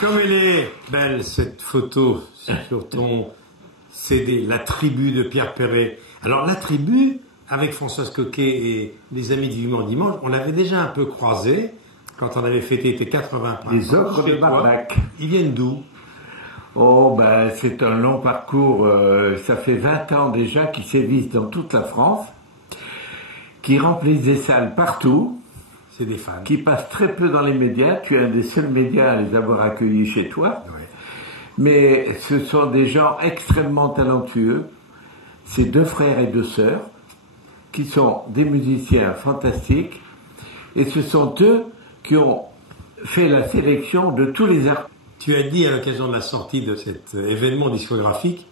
Comme elle est belle, cette photo sur ton CD, La Tribu de Pierre Perret. Alors, La Tribu, avec Françoise Coquet et les amis du Vivement Dimanche, on l'avait déjà un peu croisé quand on avait fêté tes 80 ans. Les Ogres de Barbac. Ils viennent d'où? Oh, ben, c'est un long parcours. Ça fait 20 ans déjà qu'ils sévissent dans toute la France, qui remplissent des salles partout. C'est des fans. Qui passent très peu dans les médias. Tu es un des seuls médias à les avoir accueillis chez toi. Ouais. Mais ce sont des gens extrêmement talentueux. C'est 2 frères et 2 sœurs qui sont des musiciens fantastiques. Et ce sont eux qui ont fait la sélection de tous les artistes. Tu as dit à l'occasion de la sortie de cet événement discographique,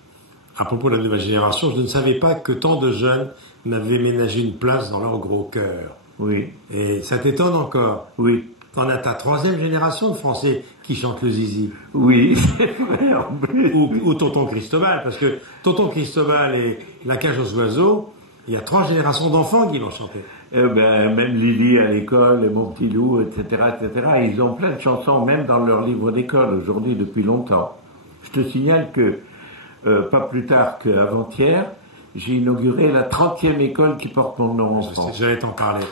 à propos de la nouvelle génération, je ne savais pas que tant de jeunes n'avaient ménagé une place dans leur gros cœur. Oui. Et ça t'étonne encore? Oui. T'en as ta 3e génération de Français qui chantent le zizi. Oui, c'est vrai en plus. Ou Tonton Cristobal, parce que Tonton Cristobal et La Cage aux Oiseaux, il y a 3 générations d'enfants qui l'ont chanté. Eh ben, même Lily à l'école, et Mon Petit Loup, etc., etc., ils ont plein de chansons, même dans leur livre d'école, aujourd'hui, depuis longtemps. Je te signale que, pas plus tard qu'avant-hier, j'ai inauguré la 30e école qui porte mon nom en France. J'allais t'en parler.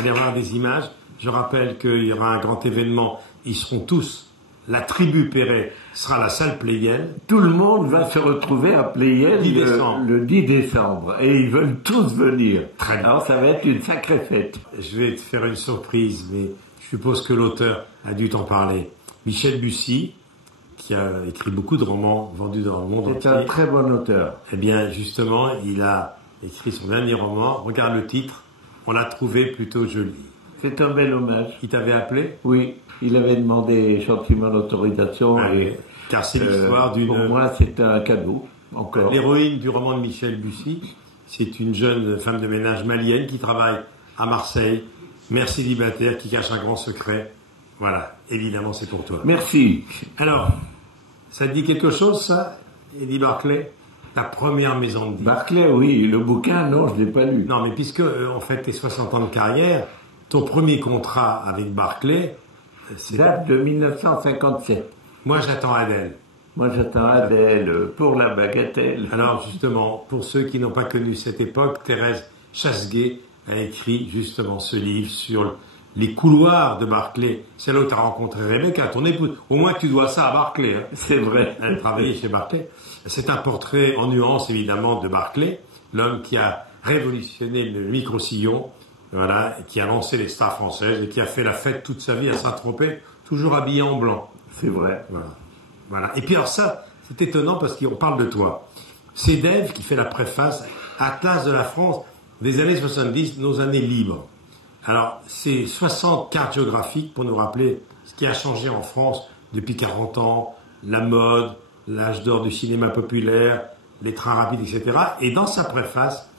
Allez voir des images. Je rappelle qu'il y aura un grand événement. Ils seront tous. La tribu Perret sera la salle Pleyel. Tout le monde va se retrouver à Pleyel le 10 décembre. Et ils veulent tous venir. Très bien. Alors ça va être une sacrée fête. Je vais te faire une surprise, mais je suppose que l'auteur a dû t'en parler. Michel Bussy, qui a écrit beaucoup de romans vendus dans le monde entier. C'est un très bon auteur. Eh bien, justement, il a écrit son dernier roman. Regarde le titre. On l'a trouvé plutôt joli. C'est un bel hommage. Il t'avait appelé? Oui, il avait demandé gentiment l'autorisation. Car c'est l'histoire d'une... Pour moi, c'est un cadeau, encore. L'héroïne du roman de Michel Bussy, c'est une jeune femme de ménage malienne qui travaille à Marseille, mère célibataire, qui cache un grand secret. Voilà, évidemment, c'est pour toi. Merci. Alors, ça te dit quelque chose, ça, Eddie Barclay? Ta première maison de disques? Barclay, oui. Le bouquin, non, je ne l'ai pas lu. Non, mais puisque, en fait, tes 60 ans de carrière, ton premier contrat avec Barclay... date de 1957. Moi, j'attends Adèle. Moi, j'attends Adèle pour la bagatelle. Alors, justement, pour ceux qui n'ont pas connu cette époque, Thérèse Chasseguet a écrit justement ce livre sur les couloirs de Barclay. C'est là où tu as rencontré Rebecca, ton épouse. Au moins, tu dois ça à Barclay. Hein. C'est vrai. Elle travaillait chez Barclay. C'est un portrait en nuances, évidemment, de Barclay, l'homme qui a révolutionné le micro-sillon, voilà, qui a lancé les stars françaises et qui a fait la fête toute sa vie à Saint-Tropez, toujours habillé en blanc. C'est vrai. Voilà. Et puis alors ça, c'est étonnant parce qu'on parle de toi. C'est Dave qui fait la préface, Atlas de la France des années 70, nos années libres. Alors, c'est 60 cartes géographiques pour nous rappeler ce qui a changé en France depuis 40 ans, la mode, l'âge d'or du cinéma populaire, les trains rapides, etc. Et dans sa préface,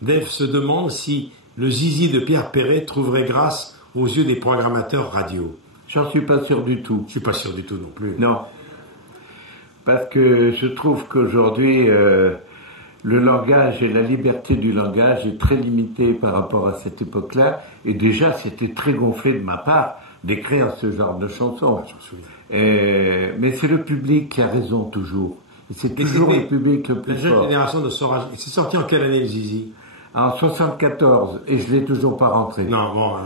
Dave se demande si le zizi de Pierre Perret trouverait grâce aux yeux des programmateurs radio. J'en suis pas sûr du tout. Je suis pas sûr du tout non plus. Non. Parce que je trouve qu'aujourd'hui, le langage et la liberté du langage est très limitée par rapport à cette époque-là. Et déjà, c'était très gonflé de ma part d'écrire ce genre de chansons. Mais c'est le public qui a raison toujours. Et c'est toujours le public le plus fort. La jeune génération de Sorage. C'est sorti en quelle année le zizi? En 74. Et je l'ai toujours pas rentré. Non, bon...